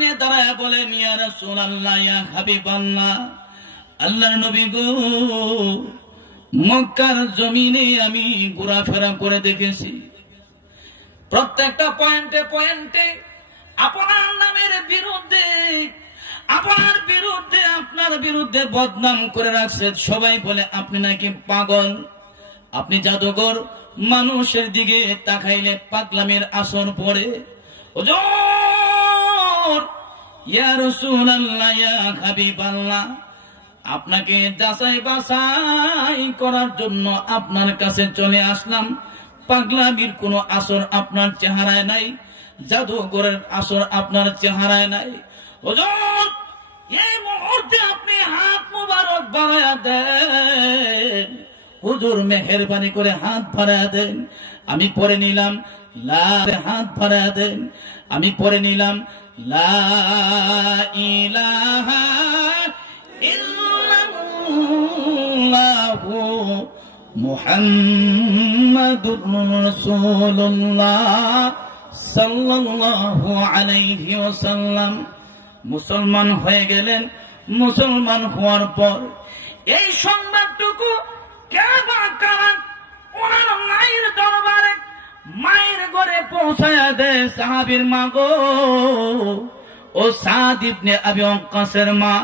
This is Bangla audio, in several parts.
সামনে দাঁড়ায় বলেন, ইয়া রাসূলুল্লাহ, ইয়া হাবিবাল্লাহ, আল্লাহর নবী গো, মক্কার জমিনে আমি ঘোরাফেরা করে দেখেছি, প্রত্যেকটা পয়েন্টে পয়েন্টে আপনার নামের বিরুদ্ধে, আপনার বিরুদ্ধে, আপনার বিরুদ্ধে বদনাম করে রাখছে। সবাই বলে আপনি নাকি পাগল, আপনি জাদুকর, মানুষের দিকে তাকাইলে পাগলামের আসর পড়ে। হুজুর, ইয়া রাসূলুল্লাহ, ইয়া হাবিবাল্লাহ, আপনাকে যাচাই বাছাই করার জন্য আপনার কাছে চলে আসলাম। পাগলামির কোন আসর আপনার চেহারায় নাই, জাদুঘরের আসর আপনার চেহারায় নাই। হুজুর, এই মুহূর্তে আপনি হাত মুবারক বাড়ায়া দেন, হুজুর মেহেরবানি করে হাত বাড়ায়া দেন। আমি পরে নিলাম লা, হাত বাড়ায়া দেন। আমি পরে নিলাম লা ইলাহা ইল্লাল্লাহু মুহাম্মাদুর রাসূলুল্লাহ সাল্লাল্লাহু আলাইহি ওয়াসাল্লাম। মুসলমান হয়ে গেলেন। মুসলমান হওয়ার পর এই সংবাদটুকু ওনার মায়ের দরবারে, মায়ের ঘরে পৌঁছায়া দেয় সাহাবীর মা গো, ও সাদ ইবনে আবি ওয়াক্কাসের মা,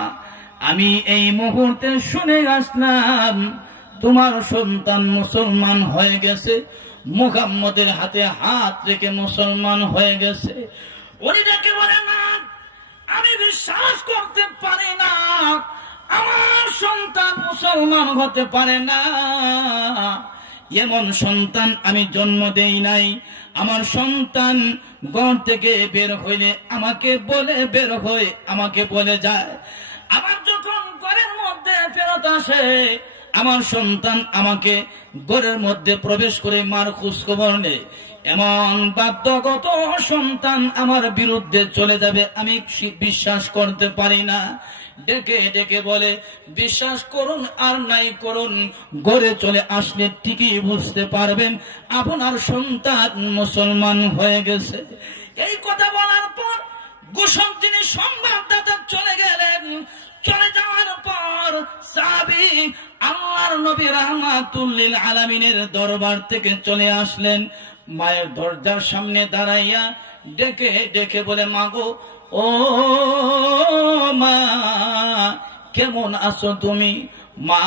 আমি এই মুহূর্তে শুনে আসলাম তোমার সন্তান মুসলমান হয়ে গেছে, মুহাম্মদের হাতে হাত রেখে মুসলমান হয়ে গেছে। উনি যাকে বলে না, আমি বিশ্বাস করতে পারি না আমার সন্তান মুসলমান হতে পারে না, এমন সন্তান আমি জন্ম দেই নাই। আমার সন্তান ঘর থেকে বের হইলে আমাকে বলে বের হয়ে আমাকে বলে যায়, আমার যখন ঘরের মধ্যে ফেরত আসে আমার সন্তান আমাকে ঘরের মধ্যে প্রবেশ করে মার খোঁজ খবর নেই। এমন বাধ্যগত সন্তান আমার বিরুদ্ধে চলে যাবে আমি বিশ্বাস করতে পারি না। ডেকে ডেকে বলে, বিশ্বাস করুন আর নাই করুন, ঘরে চলে আসলে ঠিকই বুঝতে পারবেন আপনার সন্তান মুসলমান হয়ে গেছে। এই কথা বলার পর গোসম তিনি সংবাদদাতা চলে গেলেন। চলে যাওয়ার পর সাহাবী আল্লাহর নবী রাহমাতুল লিল আলামিনের দরবার থেকে চলে আসলেন। মায়ের দরজার সামনে দাঁড়াইয়া ডেকে ডেকে বলে, মা গো, ও মা, কেমন আছো তুমি? মা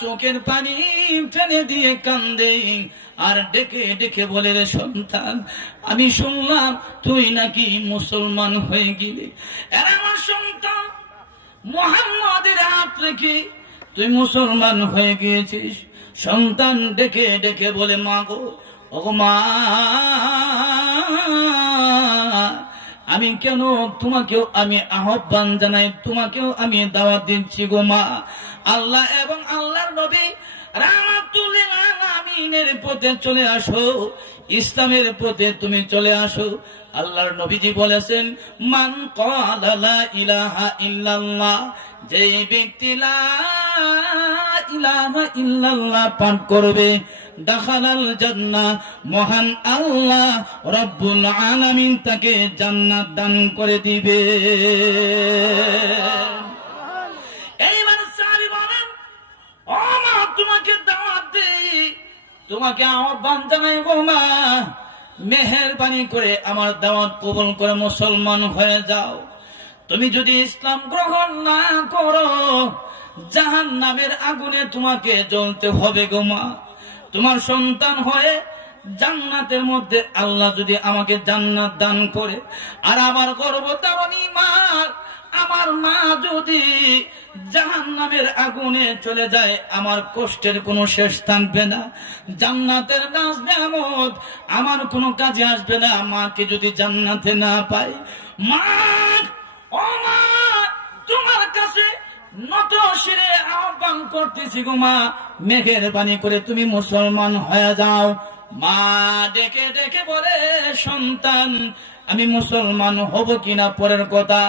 চোখের পানি ফেলে দিয়ে কান্দে আর ডেকে ডেকে বলে, রে সন্তান, আমি শুনলাম তুই নাকি মুসলমান হয়ে গেলি। আমার সন্তান মুহাম্মদের হাত রেখে তুই মুসলমান হয়ে গিয়েছিস। সন্তান ডেকে ডেকে বলে, মা গো, ও মা, আমি কেন তোমাকেও আমি আহ্বান জানাই, তোমাকেও আমি দাওয়াত দিচ্ছি গো মা। আল্লাহ এবং আল্লাহর নবী রাহমাতুল লিল আলামিনের পথে চলে আসো, ইসলামের পথে তুমি চলে আসো। আল্লাহর নবীজি বলেছেন, মান ক্বালা লা ইলাহা ইল্লাল্লাহ, যে ব্যক্তি লা ইলাহা ইল্লাল্লাহ পাঠ করবে, দাখালাল জান্নাহ, মহান আল্লাহ রব্বুল আলামিন তাকে জান্নাত দান করে দিবে। এইবার সাহাবী বলেন, ও মা, তোমাকে দাওয়াত দেই, তোমাকে আহ্বান জানাই গো মা, মেহেরবানি করে আমার দাওয়াত কবুল করে মুসলমান হয়ে যাও। তুমি যদি ইসলাম গ্রহণ না করো জাহান্নামের আগুনে তোমাকে জ্বলতে হবে গো মা। তোমার সন্তান হয়ে জান্নাতের মধ্যে আল্লাহ যদি আমাকে জান্নাত দান করে, আর আমার গর্ভধারিণী মা, আমার মা যদি জাহান্নামের আগুনে চলে যায়, আমার কষ্টের কোনো শেষ থাকবে না। জান্নাতের নাজ নেয়ামত আমার কোনো কাজে আসবে না মাকে যদি জান্নাতে না পাই। মা, ও মা, তোমার কাছে নত শিরে আহ্বান করতেছি গো মা, মেহেরবানি করে তুমি মুসলমান হয়ে যাও। মা ডেকে ডেকে বলে, সন্তান, আমি মুসলমান হব কিনা পরের কথা,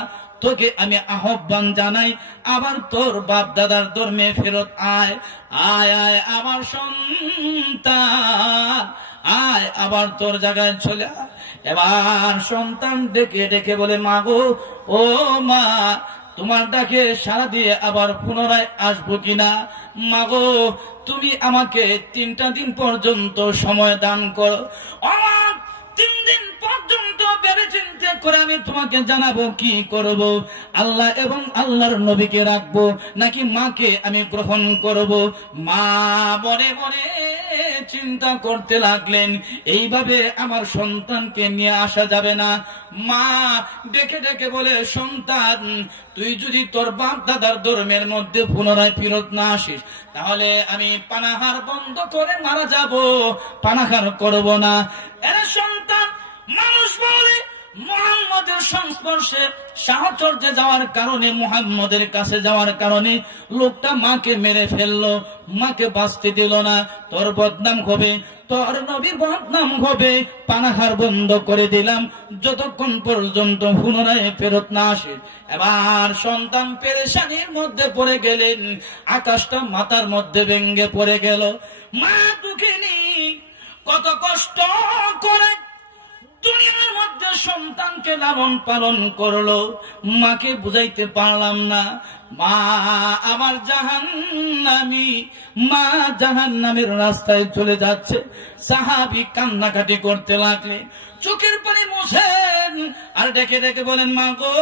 তোকে আমি আহ্বান জানাই, আবার তোর বাপ দাদার ধর্মে ফেরত আয়। আয় আয় আমার সন্তান, আয় আবার তোর জায়গায় চলে আয়। এবার সন্তান ডেকে ডেকে বলে, মা গো, ও মা, তোমার ডাকে সাড়া দিয়ে আবার পুনরায় আসবো কিনা? মা গো, তুমি আমাকে 3টা দিন পর্যন্ত সময় দান করো। আমার 3 দিন পর্যন্ত ভেবে চিন্তে করে আমি তোমাকে জানাবো কি করব। আল্লাহ এবং আল্লাহর নবীকে রাখবো নাকি মাকে আমি গ্রহণ করব। মা মনে মনে চিন্তা করতে লাগলেন, এইভাবে আমার সন্তানকে নিয়ে আসা যাবে না। মা ডেকে ডেকে বলে, সন্তান, তুই যদি তোর বাপ দাদার ধর্মের মধ্যে পুনরায় ফিরত না আসিস, তাহলে আমি পানাহার বন্ধ করে মারা যাব, পানাহার করব না। এরা সন্তান, মানুষ বলে মুহাম্মদের সংস্পর্শে সাহচর্যে যাওয়ার কারণে, মুহাম্মদের কাছে যাওয়ার কারণে লোকটা মাকে মেরে ফেললো, মাকে বাঁচতে দিল না। তোর বদনাম হবে, তোর নবীর বদনাম হবে, পানাহার বন্ধ করে দিলাম যতক্ষণ পর্যন্ত পুনরায় ফেরত না আসে। এবার সন্তান পেরেশানির মধ্যে পড়ে গেলেন, আকাশটা মাথার মধ্যে ভেঙে পড়ে গেল। মা দুঃখিনী, কত কষ্ট করে দুনিয়ার মধ্যে সন্তানকে লালন পালন করলো, মাকে বুঝাইতে পারলাম না। মা আমার জাহান্নামী, মা জাহান্নামের রাস্তায় চলে যাচ্ছে। সাহাবী কান্নাকাটি করতে লাগলেন, চোখের পানি মুছেন আর ডেকে ডেকে বলেন, মা গো,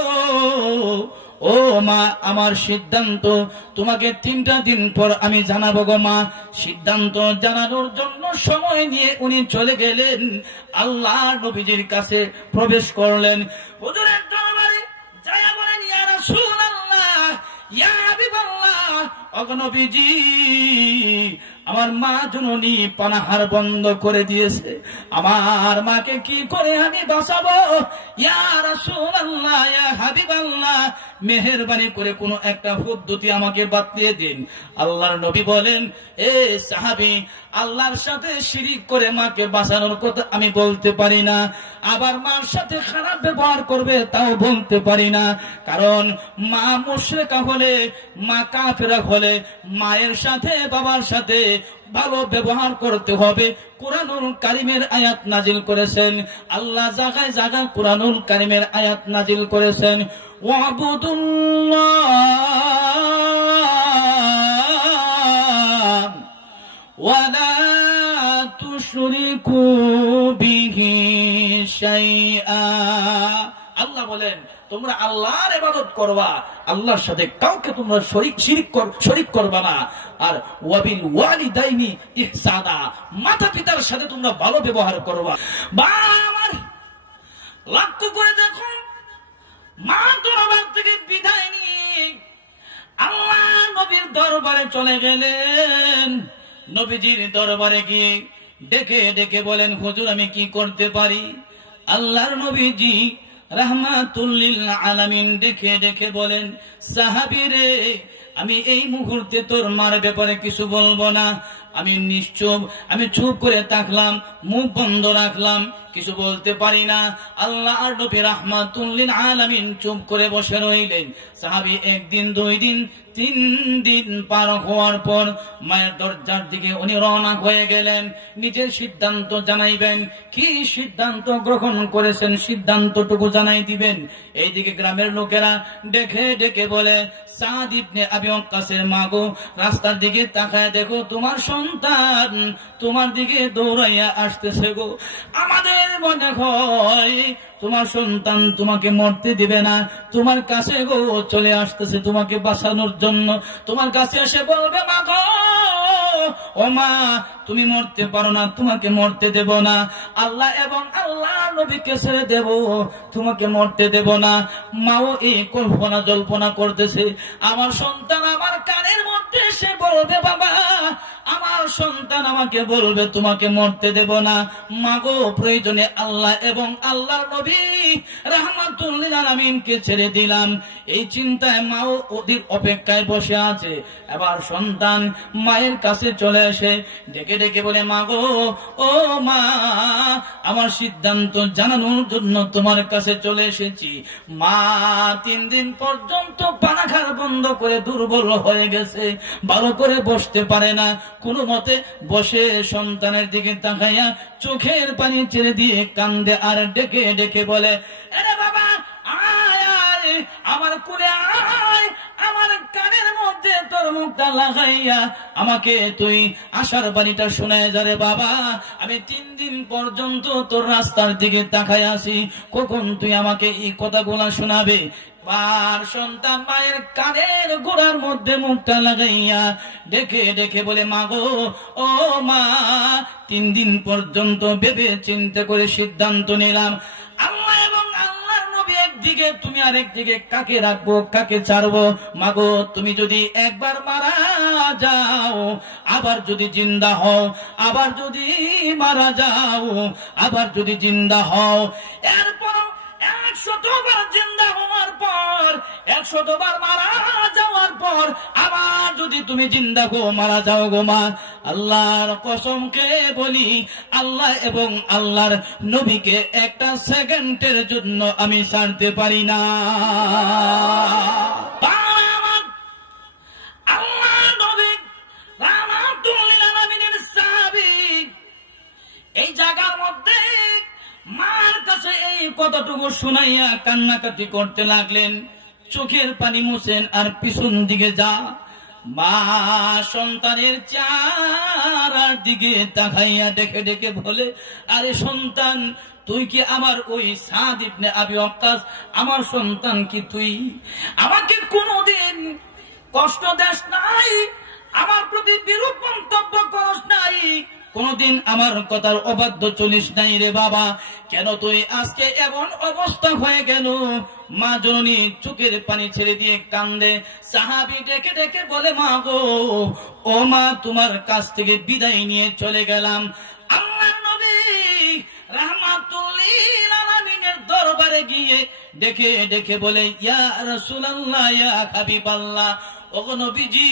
ও মা, আমার সিদ্ধান্ত তোমাকে 3টা দিন পর আমি জানাবো গো মা। সিদ্ধান্ত জানানোর জন্য সময় নিয়ে উনি চলে গেলেন, আল্লাহ নবীজির কাছে প্রবেশ করলেন। হুজুরের দরবারে যায়া বলেন, ইয়া রাসূলুল্লাহ, ইয়া হাবিবাল্লাহ, ওগো নবীজি, আমার মা জননী পানাহার বন্ধ করে দিয়েছে, আমার মাকে কি করে আমি বাঁচাবো? ইয়া রাসূলুল্লাহ, ইয়া হাবিবাল্লাহ, মেহেরবানি করে কোন একটা পদ্ধতি আমাকে বাতলিয়ে দিন। আল্লাহর নবী বলেন, এ সাহাবী, আল্লাহর সাথে শিরিক করে মাকে বাঁচানোর কথা আমি বলতে পারি না, আবার মার সাথে খারাপ ব্যবহার করবে তাও বলতে পারি না। কারণ মা মুশরিকা হলে, মা কাফেরা হলে, মায়ের সাথে বাবার সাথে ভালো ব্যবহার করতে হবে। কুরআনুল কারীমের আয়াত নাজিল করেছেন আল্লাহ, জায়গায় জায়গায় কুরআনুল কারীমের আয়াত নাজিল করেছেন, ওয়াবুদুল্লাহ ওয়ালা তুশরিকু বিহি শাইআ। আল্লাহ বলেন, তোমরা আল্লাহর ইবাদত করবা, আল্লাহর সাথে কাউকে তোমরা শরীক করবা না। আর ওয়াবিল ওয়ালিদাইনি ইহসানা, মাতা পিতার সাথে তোমরা ভালো ব্যবহার করবা। বা আমার লক্ষ্য করে দেখুন, মা দরবার থেকে বিদায় নিয়ে আল্লাহ নবীর দরবারে চলে গেলেন। নবীজির দরবারে গিয়ে ডেকে ডেকে বলেন, হুজুর আমি কি করতে পারি? আল্লাহর নবীজি রাহমাতুল লিল আলামিন ডেকে ডেকে বলেন, সাহাবী রে, আমি এই মুহূর্তে তোর মার ব্যাপারে কিছু বলবো না। আমি নিশ্চুপ, আমি চুপ করে থাকলাম, মুখ বন্ধ রাখলাম, কিছু বলতে পারি না। আল্লাহ আর নবী রাহমাতুল লিল আলামিন চুপ করে বসে রইলেন। সাহাবী 1 দিন 2 দিন 3 দিন পার হওয়ার পর মায়ের দরজার দিকে উনি রওনা হয়ে গেলেন, নিজের সিদ্ধান্ত জানাইবেন। কি সিদ্ধান্ত গ্রহণ করেছেন সিদ্ধান্তটুকু জানাই দিবেন। এইদিকে গ্রামের লোকেরা ডেকে ডেকে বলে, সাদ ইবনে আবি ওয়াক্কাসের মা গো, রাস্তার দিকে তাকায় দেখো, তোমার সন্তান তোমার দিকে দৌড়াইয়া আসতেছে গো। আমাদের মনে হয় তোমার সন্তান তোমাকে মরতে দিবে না, তোমার কাছে গো চলে আসতেছে তোমাকে বাঁচানোর জন্য। তোমার কাছে এসে বলবে, মা গো, ও মা, তুমি মরতে পারো না, তোমাকে মরতে দেব না, আল্লাহ এবং আল্লাহ নবীকে ছেড়ে দেব, তোমাকে মরতে দেব না। মাও এই কল্পনা জল্পনা করতেছে। আমার সন্তান আমার কানের মধ্যে এসে বলবে, বাবা, আমার সন্তান আমাকে বলবে তোমাকে মরতে দেব না। মাগো, প্রয়োজনে আল্লাহ এবং আল্লাহর নবী রাহমাতুল লিল আলামিনকে ছেড়ে দিলাম। এই চিন্তায় মাও ওদের অপেক্ষায় বসে আছে। এবার সন্তান মায়ের কাছে চলে এসে ডেকে ডেকে বলে, মা গো, ও মা, আমার সিদ্ধান্ত জানানোর জন্য তোমার কাছে চলে এসেছি। মা 3 দিন পর্যন্ত পানাখার বন্ধ করে দুর্বল হয়ে গেছে, ভালো করে বসতে পারে না। কোনো মতে বসে সন্তানের দিকে তাকাইয়া চোখের পানি ছেড়ে দিয়ে কান্দে আর ডেকে ডেকে বলে, এরে বাবা, আয় আয়, আমার কোলে আয়, আমার কানের মধ্যে তোর মুখটা লাগাইয়া আমাকে তুই আশার বাণীটা শোনায় যা রে বাবা। আমি 3 দিন পর্যন্ত তোর রাস্তার দিকে তাকাই আছি, কখন তুই আমাকে এই কথাগুলা শোনাবে। আর সন্তান মায়ের কানের গোড়ার মধ্যে মুখটা লাগাইয়া ডেকে ডেকে বলে, মা গো, ও মা, 3 দিন পর্যন্ত ভেবে চিন্তা করে সিদ্ধান্ত নিলাম, আল্লাহ এবং আল্লাহর নবী একদিকে, তুমি আরেকদিকে, কাকে রাখবো কাকে ছাড়বো। মাগো, তুমি যদি একবার মারা যাও, আবার যদি জিন্দা হও, আবার যদি মারা যাও, আবার যদি জিন্দা হও, এরপর 100 বার জিন্দা হওয়ার পর, 100 বার মারা যাওয়ার পর আবার যদি তুমি জিন্দা গো মারা যাও গো মা, আল্লাহর কসমকে বলি, আল্লাহ এবং আল্লাহর নবীকে একটা সেকেন্ডের জন্য আমি ছাড়তে পারি না। আল্লাহ নবী রাহমাতুল লিল আলামিনের সাহাবী এই জায়গার মধ্যে মার কাছে এই কতটুকু শুনাইয়া কান্নাকাটি করতে লাগলেন, চোখের পানি মুছেন আর পিছন দিকে যা। মা সন্তানের চেহারার দিকে তাকাইয়া ডেকে ডেকে বলে, আরে সন্তান, তুই কি আমার ওই সাদ ইবনে আবি ওয়াক্কাস? আমার সন্তান কি তুই? আমাকে কোনদিন কষ্ট দেস নাই, আমার প্রতি বিরূপ মন্তব্য করস নাই, কোনদিন আমার কথার অবাধ্য চলিস নাই রে বাবা। কেন তুই আজকে এমন অবস্থা হয়ে গেল? মা জননী চোখের পানি ছেড়ে দিয়ে কান্দে। সাহাবী ডেকে ডেকে বলে, মা গো, ও মা, তোমার কাছ থেকে বিদায় নিয়ে চলে গেলাম। আল্লাহর নবী রাহমাতুল লিল আলামিনের দরবারে গিয়ে ডেকে ডেকে বলে, ইয়া রাসূলুল্লাহ, ইয়া হাবিবাল্লাহ, ওগো নবীজি,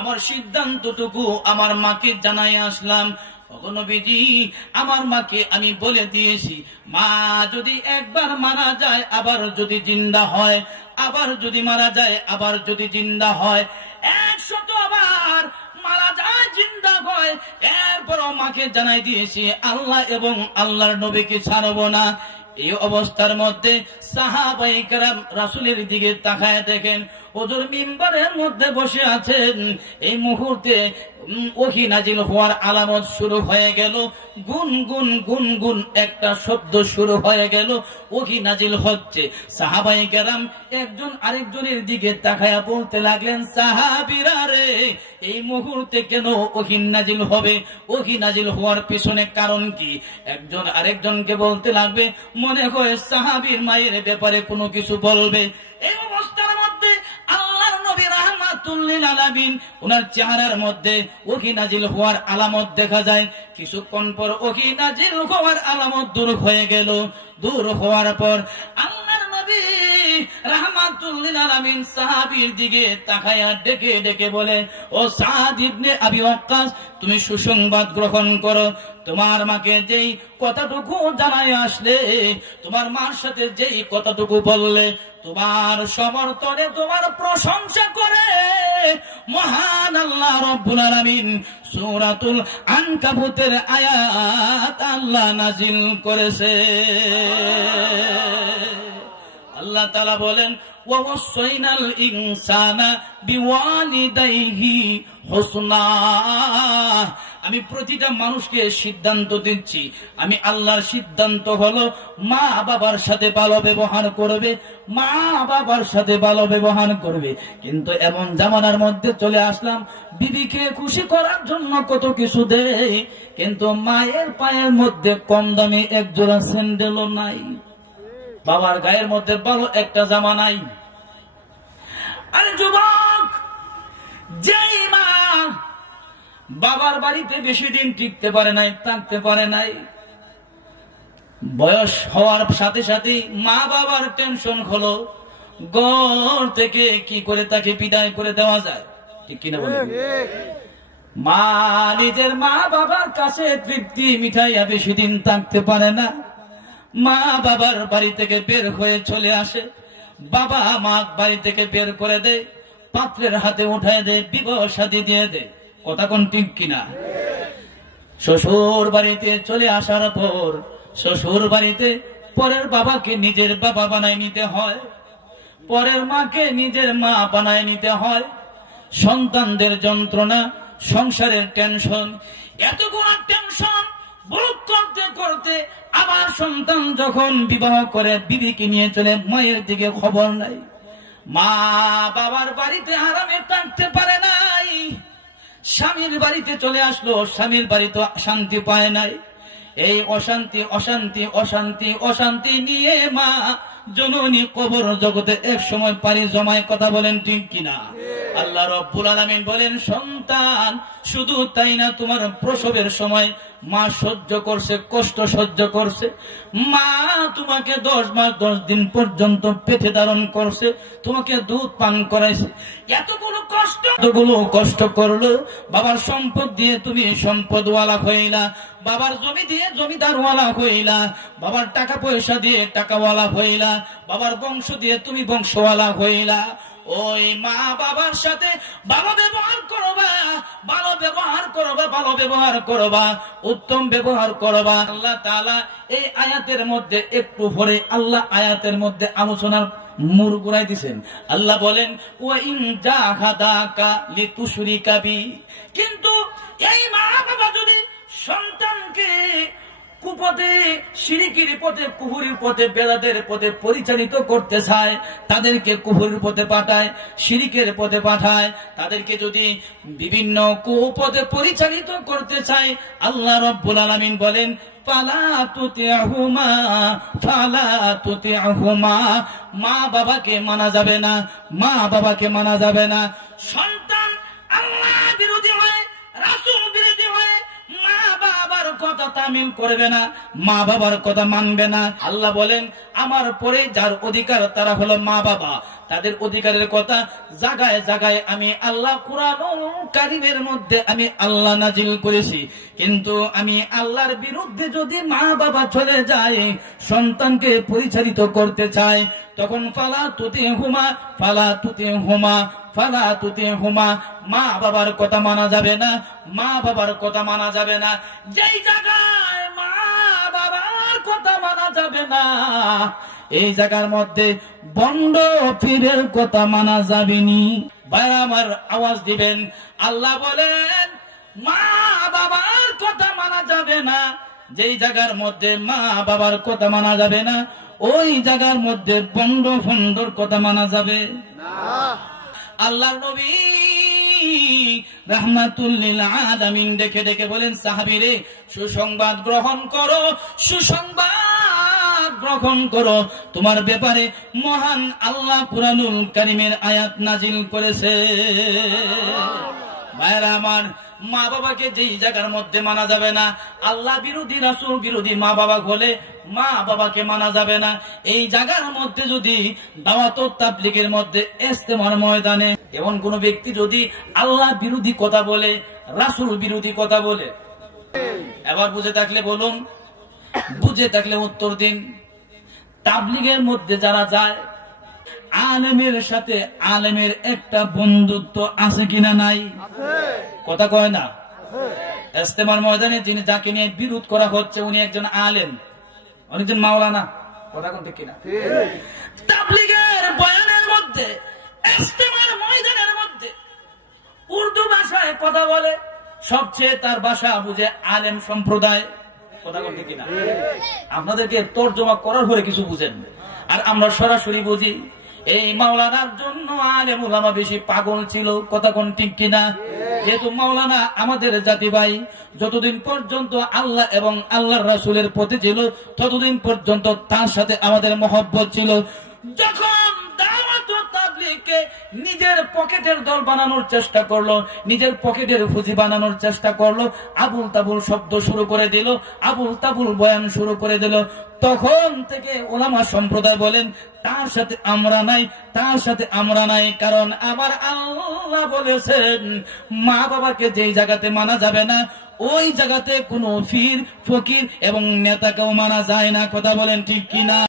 আমার সিদ্ধান্তটুকু আমার মাকে জানাই আসলাম। ওগো নবীজি, আমার মাকে আমি বলে দিয়েছি, মা যদি একবার মারা যায়, আবার যদি জিন্দা হয়, আবার যদি মারা যায়, আবার যদি জিন্দা হয়, 100 বার মারা যায়, জিন্দা হয়, এরপরও মাকে জানাই দিয়েছি, আল্লাহ এবং আল্লাহর নবীকে ছাড়বো না। এই অবস্থার মধ্যে সাহাবায়ে কেরাম রাসূলের দিকে তাকায় দেখেন হুজুর মিম্বরের মধ্যে বসে আছেন। এই মুহূর্তে ওহী নাজিল হওয়ার আলামত শুরু হয়ে গেল, গুন গুন গুন গুন একটা শব্দ শুরু হয়ে গেল, ওহী নাজিল হচ্ছে। সাহাবায়ে কেরাম একজন আরেকজনের দিকে তাকায়া বলতে লাগলেন, সাহাবীরা রে, এই মুহূর্তে কেন ওহী নাজিল হবে? ওহী নাজিল হওয়ার পিছনে কারণ কি? একজন আরেকজনকে বলতে লাগবে, মনে হয় সাহাবীর মায়ের ব্যাপারে কোনো কিছু বলবে। এই অবস্থার মধ্যে আল্লাহর নবী রাহমাতুল লিল আলামিন, ওনার চেহারার মধ্যে ওহী নাজিল হওয়ার আলামত দেখা যায়। কিছুক্ষণ পর ওহী নাজিল হওয়ার আলামত দূর হয়ে গেল। দূর হওয়ার পর আল্লাহর নবী রাহমাতুল লিল আলামিন সাহাবীর দিকে তাকায়া ডেকে ডেকে বলে, ও সাদ ইবনে আবি ওয়াক্কাস, তুমি সুসংবাদ গ্রহণ করো। তোমার মাকে যেই কথাটুকু জানাই আসলে, তোমার মার সাথে যেই কথাটুকু বললে, তোমার সমর্থনে, তোমার প্রশংসা করে মহান আল্লাহ রাব্বুল আলামিন সূরাতুল আনকাবুতের আয়াত আল্লাহ নাজিল করেছে। আল্লাহ তাআলা বলেন, ওয়া ওয়াসাইনাল ইনসানা বিওয়ালিদাইহি হুসনা। আমি প্রতিটা মানুষকে সিদ্ধান্ত দিচ্ছি, আমি আল্লাহর সিদ্ধান্ত হলো মা বাবার সাথে ভালো ব্যবহার করবে, মা বাবার সাথে ভালো ব্যবহার করবে। কিন্তু এমন জামানার মধ্যে চলে আসলাম, বিবিকে খুশি করার জন্য কত কিছু দেয়, কিন্তু মায়ের পায়ের মধ্যে কম দামি এক জোড়া স্যান্ডেলও নাই, বাবার গায়ের মধ্যে ভালো একটা জামা নাই। আরে যুবক, যেই মা বাবার বাড়িতে বেশি দিন টিকতে পারে নাই, থাকতে পারে নাই, বয়স হওয়ার সাথে সাথে মা বাবার টেনশন হলো ঘর থেকে কি করে তাকে বিদায় করে দেওয়া যায়, ঠিক কিনা বলেন? মা নিজের মা বাবার কাছে তৃপ্তি মিঠাইয়া বেশি দিন থাকতে পারে না। মা বাবার বাড়ি থেকে বের হয়ে চলে আসে, বাবা মা বাড়ি থেকে বের করে দেয়, পাত্রের হাতে উঠায় দেয়, বিবাহ শাদী দিয়ে দেয়। কথা কোন ঠিক কিনা? শ্বশুর বাড়িতে চলে আসার পর শ্বশুর বাড়িতে পরের বাবাকে নিজের বাবা বানায় নিতে হয়, পরের মাকে নিজের মা বানায় নিতে হয়। সন্তানদের যন্ত্রণা, সংসারের টেনশন, এতগুলো টেনশন ভোগ করতে করতে আবার সন্তান যখন বিবাহ করে বিবিকে নিয়ে চলে, মায়ের দিকে খবর নাই। মা বাবার বাড়িতে আরামে থাকতে পারে নাই, স্বামীর বাড়িতে চলে আসলো, স্বামীর বাড়িতে শান্তি পায় নাই। এই অশান্তি অশান্তি অশান্তি অশান্তি নিয়ে মা জননী কবর জগতে এক সময় পারি জমায়। কথা বলেন ঠিক কিনা? আল্লাহ রাব্বুল আলামিন বলেন, সন্তান শুধু তাই না, তোমার প্রসবের সময় মা সহ্য করছে, কষ্ট সহ্য করছে। মা তোমাকে 10 মাস 10 দিন পর্যন্ত পেটে ধারণ করছে, তোমাকে দুধ পান করাইছে। এতগুলো কষ্ট করলো। বাবার সম্পদ দিয়ে তুমি সম্পদওয়ালা হইলা, বাবার জমি দিয়ে জমিদারওয়ালা হইলা, বাবার টাকা পয়সা দিয়ে টাকাওয়ালা হইলা, বাবার বংশ দিয়ে তুমি বংশওয়ালা হইলা। ওই মা বাবার সাথে ভালো ব্যবহার করবা, ভালো ব্যবহার করবা, ভালো ব্যবহার করবা, উত্তম ব্যবহার করবা। আল্লাহ তাআলা এই আয়াতের মধ্যে একটু পরে আল্লাহ আয়াতের মধ্যে আলোচনার মূল গুড়াই দিছেন। আল্লাহ বলেন, ওয়া ইন জাহাদাকা লিতুশরিকা বি, কিন্তু এই মা বাবা যদি সন্তানকে কুপথে, শিরকির পথে, কুফরির পথে, বেদাতের পথে পরিচালিত করতে চায়, তাদেরকে কুফরির পথে পাঠায়, শিরকের পথে পাঠায়, তাদেরকে যদি বিভিন্ন কুপথে পরিচালিত করতে চায়, আল্লাহ রাব্বুল আলামিন বলেন, ফালা তুতিহুমা, ফালা তুতিহুমা, মা বাবাকে মানা যাবে না, মা বাবাকে মানা যাবে না। সন্তান আল্লাহ বিরোধী হয়, রাসূল বিরোধী হয়, মা বাবার কথা তামিল করবে না, মা বাবার কথা মানবে না। আল্লাহ বলেন, আমার পরে যার অধিকার তারা হলো মা বাবা, তাদের অধিকারের কথা জায়গায় জায়গায় আমি আল্লাহ কুরআনুল কারীমের মধ্যে আমি আল্লাহ নাজিল করেছি। কিন্তু আমি আল্লাহর বিরুদ্ধে যদি মা বাবা চলে যায়, সন্তানকে পরিচালিত করতে চায়, তখন ফালা তুতিহুমা, ফালা তুতিহুমা, ফালা তুতিহুমা, মা বাবার কথা মানা যাবে না, মা বাবার কথা মানা যাবে না। যেই জায়গায় মা বাবার কথা মানা যাবে না, এই জায়গার মধ্যে বন্ড পীরের কথা মানা যাবেনি। ভাই আমার আওয়াজ দিবেন। আল্লাহ বলেন, মা বাবার কথা মানা যাবে না। যেই জায়গার মধ্যে মা বাবার কথা মানা যাবে না, ওই জায়গার মধ্যে বন্ড ফন্ডর কথা মানা যাবে না। আল্লাহর নবী রাহমাতুল লিল আলামিন ডেকে ডেকে বলেন, সাহাবীরে সুসংবাদ গ্রহণ করো, সুসংবাদ গ্রহণ করো, তোমার ব্যাপারে মহান আল্লাহ কুরআনুল কারীমের আয়াত নাজিল করেছে। ভাইরা আমার, মা বাবাকে যেই জায়গার মধ্যে মানা যাবে না, আল্লাহ বিরোধী, রাসূল বিরোধী মা বাবা হলে মা বাবাকে মানা যাবে না। এই জায়গার মধ্যে যদি দাওয়াত ও তাবলীগের মধ্যে ইজতেমার ময়দানে এমন কোন ব্যক্তি যদি আল্লাহ বিরোধী কথা বলে, রাসূল বিরোধী কথা বলে, এবার বুঝে থাকলে বলুন, বুঝে থাকলে উত্তর দিন। তাবলীগের মধ্যে যারা যায়, আলেমের সাথে আলেমের একটা বন্ধুত্ব আছে কিনা নাই? কথা কয় না? ইজতেমার ময়দানে যিনি যাকে নিয়ে বিরোধ করা হচ্ছে, উনি একজন আলেম, অনেকজন মাওলানা। কথা কোন ঠিক কিনা? তাবলীগের বয়ানের মধ্যে, ইজতেমার ময়দানের মধ্যে উর্দু ভাষায় কথা বলে, সবচেয়ে তার ভাষা বুঝে আলেম সম্প্রদায়। কথা কোন ঠিক কিনা? আপনাদেরকে তর্জমা করার পরে কিছু বুঝেন, আর আমরা সরাসরি বুঝি। এই মাওলানার জন্য আলেম উলামা বেশি পাগল ছিল। কথা কোন ঠিক কিনা? যেহেতু মাওলানা আমাদের জাতি ভাই, যতদিন পর্যন্ত আল্লাহ এবং আল্লাহর রাসূলের পথে ছিল, ততদিন পর্যন্ত তার সাথে আমাদের মহব্বত ছিল। যখন দাওয়াত ও তাবলীগকে নিজের পকেটের দল বানানোর চেষ্টা করলো, নিজের পকেটের ফুজি বানানোর চেষ্টা করলো, আবুল তাবুল শব্দ শুরু করে দিল, আবুল তাবুল বয়ান শুরু করে দিল। তখন থেকে ওলামা সম্প্রদায় বলেন, তার সাথে আমরা নাই, তার সাথে আমরা নাই, কারণ আমার আল্লাহ বলেছেন মা বাবাকে যেই জায়গাতে মানা যাবে না ওই জায়গাতে কোনো পীর ফকির এবং নেতাকেও মানা যায় না। কথা বলেন ঠিক কিনা?